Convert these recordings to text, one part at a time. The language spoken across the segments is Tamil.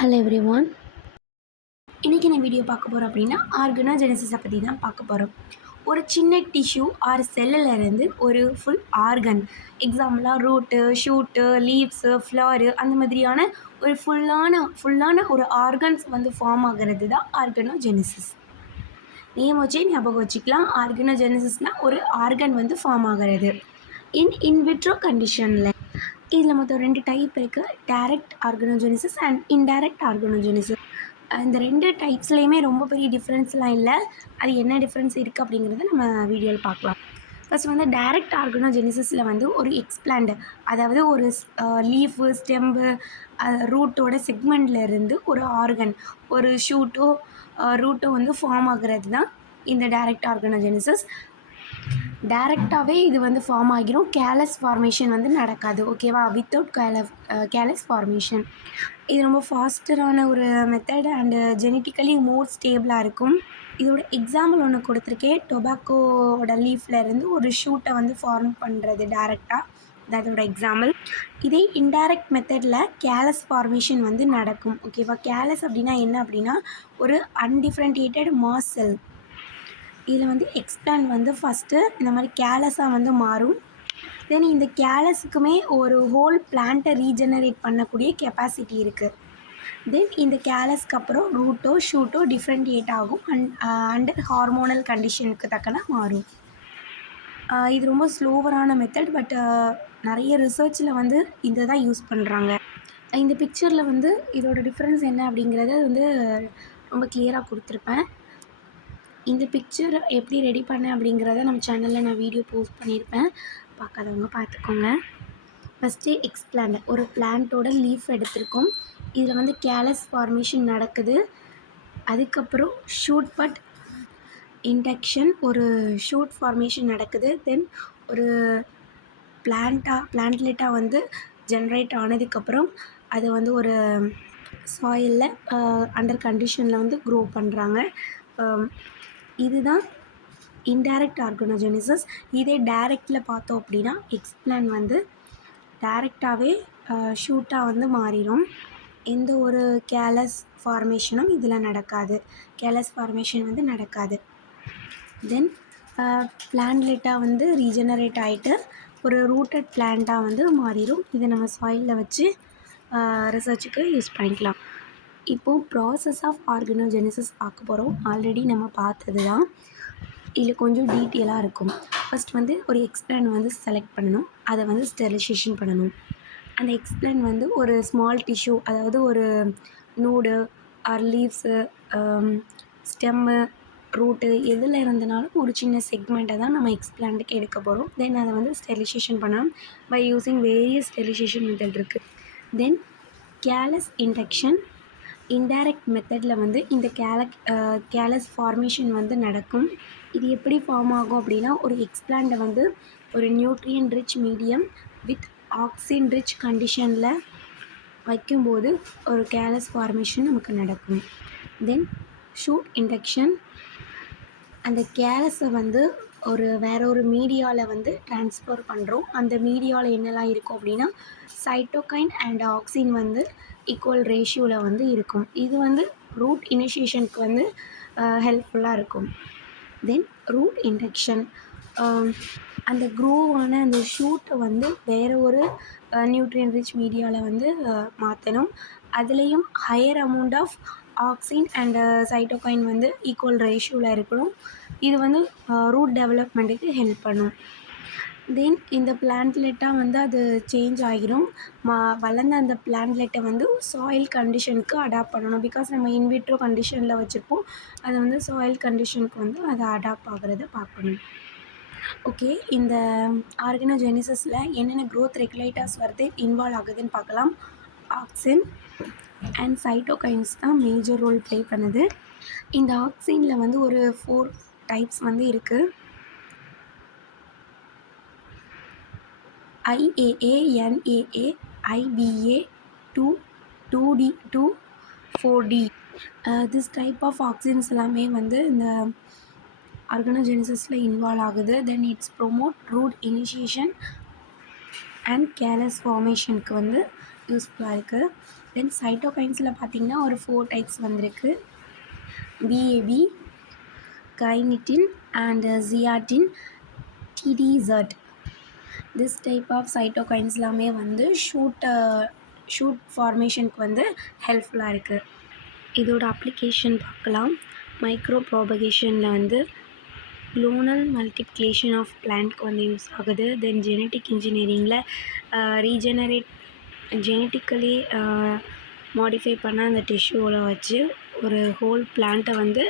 Hello everyone. இன்றைக்கி என்ன வீடியோ பார்க்க போகிறோம் அப்படின்னா ஆர்கனோஜெனசிஸை பற்றி தான் பார்க்க போகிறோம். ஒரு சின்ன டிஷ்யூ ஆர் செல்லிலேருந்து ஒரு ஃபுல் ஆர்கன், எக்ஸாம்பிளாக ரூட்டு, ஷூட்டு, லீவ்ஸு, ஃப்ளவரு, அந்த மாதிரியான ஒரு ஃபுல்லான ஒரு ஆர்கன்ஸ் வந்து ஃபார்ம் ஆகிறது தான் ஆர்கனோஜெனசிஸ். நேம் வச்சே ஞாபகம் வச்சுக்கலாம். ஆர்கனோஜெனசிஸ்னால் ஒரு ஆர்கன் வந்து ஃபார்ம் ஆகிறது இன்விட்ரோ கண்டிஷனில். இதில் மொத்தம் 2 டைப் இருக்குது. Direct organogenesis and indirect organogenesis. இந்த 2 டைப்ஸ்லேயுமே ரொம்ப பெரிய டிஃப்ரென்ஸ்லாம் இல்லை. அது என்ன டிஃப்ரென்ஸ் இருக்குது அப்படிங்கிறத நம்ம வீடியோவில் பார்க்கலாம். ஃபஸ்ட் வந்து டைரக்ட் ஆர்கனோஜெனசிஸில் வந்து ஒரு எக்ஸ்பிளான்ட், அதாவது ஒரு லீஃபு, ஸ்டெம்பு, ரூட்டோட செக்மெண்ட்லேருந்து ஒரு ஆர்கன், ஒரு ஷூட்டோ ரூட்டோ வந்து ஃபார்ம் ஆகிறது தான் இந்த டைரக்ட் ஆர்கனோஜெனசிஸ். டைரெக்டாகவே இது வந்து ஃபார்ம் ஆகிரும். கேலஸ் ஃபார்மேஷன் வந்து நடக்காது. ஓகேவா? Without callus formation. இது ரொம்ப ஃபாஸ்டரான ஒரு மெத்தட் அண்டு ஜெனட்டிக்கலி மோர் ஸ்டேபிளாக இருக்கும். இதோட எக்ஸாம்பிள் ஒன்று கொடுத்துருக்கேன். டொபாக்கோட லீஃப்லேருந்து ஒரு ஷூட்டை வந்து ஃபார்ம் பண்ணுறது டைரெக்டாக, அதோட எக்ஸாம்பிள். இதே இன்டைரக்ட் மெத்தடில் கேலஸ் ஃபார்மேஷன் வந்து நடக்கும். ஓகேவா? கேலஸ் அப்படின்னா என்ன அப்படின்னா ஒரு அன்டிஃப்ரென்டியேட்டட் மாஸ் செல். இதில் வந்து எக்ஸ்பிளான்ட் வந்து ஃபஸ்ட்டு இந்த மாதிரி கேலஸாக வந்து மாறும். தென் இந்த கேலஸுக்குமே ஒரு ஹோல் பிளான்ட்டை ரீஜெனரேட் பண்ணக்கூடிய கெப்பாசிட்டி இருக்குது. தென் இந்த கேலஸ்க்கு அப்புறம் ரூட்டோ ஷூட்டோ டிஃப்ரென்டியேட் ஆகும் அண்டர் ஹார்மோனல் கண்டிஷனுக்கு தக்கன மாறும். இது ரொம்ப ஸ்லோவரான மெத்தட். பட் நிறைய ரிசர்ச்சில் வந்து இதை தான் யூஸ் பண்ணுறாங்க. இந்த பிக்சரில் வந்து இதோட டிஃப்ரென்ஸ் என்ன அப்படிங்கிறத வந்து ரொம்ப கிளியராக கொடுத்துருப்பேன். இந்த பிக்சர் எப்படி ரெடி பண்ணேன் அப்படிங்கிறத நம்ம சேனலில் நான் வீடியோ போஸ்ட் பண்ணியிருப்பேன். பார்க்காதவங்க பார்த்துக்கோங்க. ஃபஸ்ட்டு எக்ஸ்பிளான்ட், ஒரு பிளான்ட்டோட லீஃப் எடுத்திருக்கோம். இதில் வந்து கேலஸ் ஃபார்மேஷன் நடக்குது. அதுக்கப்புறம் ஷூட் பட் இண்டக்ஷன், ஒரு ஷூட் ஃபார்மேஷன் நடக்குது. தென் ஒரு பிளான்ட்லெட்டாக வந்து ஜென்ரேட் ஆனதுக்கப்புறம் அதை வந்து ஒரு சாயிலில் அண்டர் கண்டிஷனில் வந்து க்ரோ பண்ணுறாங்க. இதுதான் இன்டைரக்ட் ஆர்கனோஜெனசிஸ். இதே டைரக்டில் பார்த்தோம் அப்படின்னா எக்ஸ்பிளான்ட் வந்து டைரெக்டாகவே ஷூட்டாக வந்து மாறிடும். எந்த ஒரு கேலஸ் ஃபார்மேஷனும் இதில் நடக்காது. கேலஸ் ஃபார்மேஷன் வந்து நடக்காது. தென் பிளான்ட்லெட்டாக வந்து ரீஜெனரேட் ஆகிட்டு ஒரு ரூட்டட் பிளான்ட்டாக வந்து மாறிடும். இதை நம்ம சாயிலில் வச்சு ரிசர்ச்சுக்கு யூஸ் பண்ணிக்கலாம். இப்போது ப்ராசஸ் ஆஃப் ஆர்கனோஜெனசிஸ் பார்க்க போகிறோம். ஆல்ரெடி நம்ம பார்த்தது தான். இதில் கொஞ்சம் டீட்டெயிலாக இருக்கும். ஃபஸ்ட் வந்து ஒரு எக்ஸ்பிளான்ட் வந்து செலக்ட் பண்ணணும். அதை வந்து ஸ்டெரிலைசேஷன் பண்ணணும். அந்த எக்ஸ்பிளான்ட் வந்து ஒரு ஸ்மால் டிஷ்யூ, அதாவது ஒரு நூடு ஆர் லீவ்ஸு, ஸ்டெம்மு, ரூட்டு எதில் இருந்தனாலும் ஒரு சின்ன செக்மெண்ட்டை தான் நம்ம எக்ஸ்பிளான்ட்டுக்கு எடுக்க போகிறோம். தென் அதை வந்து ஸ்டெரிலைசேஷன் பண்ணணும். By using various sterilization method இருக்குது. தென் கேலஸ் இண்டக்ஷன், இன்டைரக்ட் மெத்தடில் வந்து இந்த கேலஸ் ஃபார்மேஷன் வந்து நடக்கும். இது எப்படி ஃபார்ம் ஆகும் அப்படின்னா, ஒரு எக்ஸ்பிளான்ட்டை வந்து ஒரு நியூட்ரியன் rich medium with auxin rich கண்டிஷனில் வைக்கும்போது ஒரு கேலஸ் ஃபார்மேஷன் நமக்கு நடக்கும். தென் ஷூட் இண்டக்ஷன், அந்த கேலஸை வந்து வேற ஒரு மீடியாவில் வந்து ட்ரான்ஸ்ஃபர் பண்ணுறோம். அந்த மீடியாவில் என்னெல்லாம் இருக்கும் அப்படின்னா சைட்டோகைன் அண்ட் ஆக்சின் வந்து ஈக்குவல் ரேஷியோவில் வந்து இருக்கும். இது வந்து ரூட் இனிஷியேஷனுக்கு வந்து ஹெல்ப்ஃபுல்லாக இருக்கும். தென் ரூட் இண்டக்ஷன், அந்த க்ரோவான அந்த ஷூட்டை வந்து வேறு ஒரு நியூட்ரியன் ரிச் மீடியாவில் வந்து மாற்றணும். அதுலேயும் higher amount of auxin and cytokinin வந்து ஈக்குவல் ரேஷியோவில் இருக்கணும். இது வந்து ரூட் டெவலப்மெண்ட்டுக்கு ஹெல்ப் பண்ணும். தென் இந்த பிளான்ட்லெட்டாக வந்து அது சேஞ்ச் ஆகிரும். வளர்ந்த அந்த பிளான்ட்லெட்டை வந்து சாயில் கண்டிஷனுக்கு அடாப்ட் பண்ணணும். பிகாஸ் நம்ம இன்விட்ரோ கண்டிஷனில் வச்சுருப்போம். அது வந்து சாயில் கண்டிஷனுக்கு வந்து அதை அடாப்ட் ஆகிறத பார்க்கணும். ஓகே, இந்த ஆர்கனோஜெனசிஸில் என்னென்ன க்ரோத் ரெகுலேட்டர்ஸ் வருது இன்வால்வ் ஆகுதுன்னு பார்க்கலாம். ஆக்சின் அண்ட் சைட்டோகைன்ஸ் தான் மேஜர் ரோல் ப்ளே பண்ணுது. இந்த ஆக்சினில் வந்து ஒரு 4 டைப்ஸ் வந்து இருக்குது. IAA, NAA, IBA, 2D, 4D. This type of auxins எல்லாமே வந்து இந்த ஆர்கனோஜெனசிஸில் இன்வால்வ் ஆகுது. Then it's promote root initiation and callus ஃபார்மேஷனுக்கு வந்து யூஸ்ஃபுல்லாக இருக்குது. தென் சைட்டோகைன்ஸில் பார்த்திங்கன்னா ஒரு 4 டைப்ஸ் வந்திருக்கு. BAP, kinetin and zeatin, TDZ. This type of cytokinins எல்லாமே வந்து ஷூட் ஃபார்மேஷனுக்கு வந்து ஹெல்ப்ஃபுல்லாக இருக்குது. இதோட அப்ளிகேஷன் பார்க்கலாம். மைக்ரோ ப்ராபகேஷனில் வந்து குளோனல் மல்டிப்ளிகேஷன் ஆஃப் பிளான்ட்க்கு வந்து யூஸ் ஆகுது. தென் ஜெனட்டிக் இன்ஜினியரிங்கில் ஜெனட்டிக்கலி மாடிஃபை பண்ண அந்த டிஷ்யூவில் வச்சு ஒரு ஹோல் பிளான்ட்டை வந்து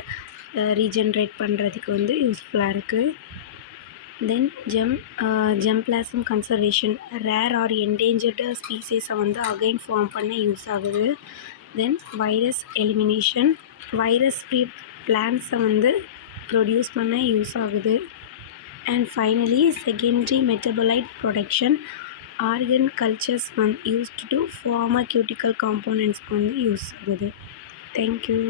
ரீஜென்ரேட் பண்ணுறதுக்கு வந்து யூஸ்ஃபுல்லாக இருக்குது. Then germplasm conservation, rare or endangered ஸ்பீசஸை வந்து அகைன் ஃபார்ம் பண்ண யூஸ் ஆகுது. Then virus elimination, virus free பிளான்ட்ஸை வந்து ப்ரொடியூஸ் பண்ண யூஸ் ஆகுது. And finally secondary metabolite production, organ cultures used to pharmaceutical காம்போனன்ட்ஸ்க்கு வந்து யூஸ் ஆகுது. தேங்க்யூ.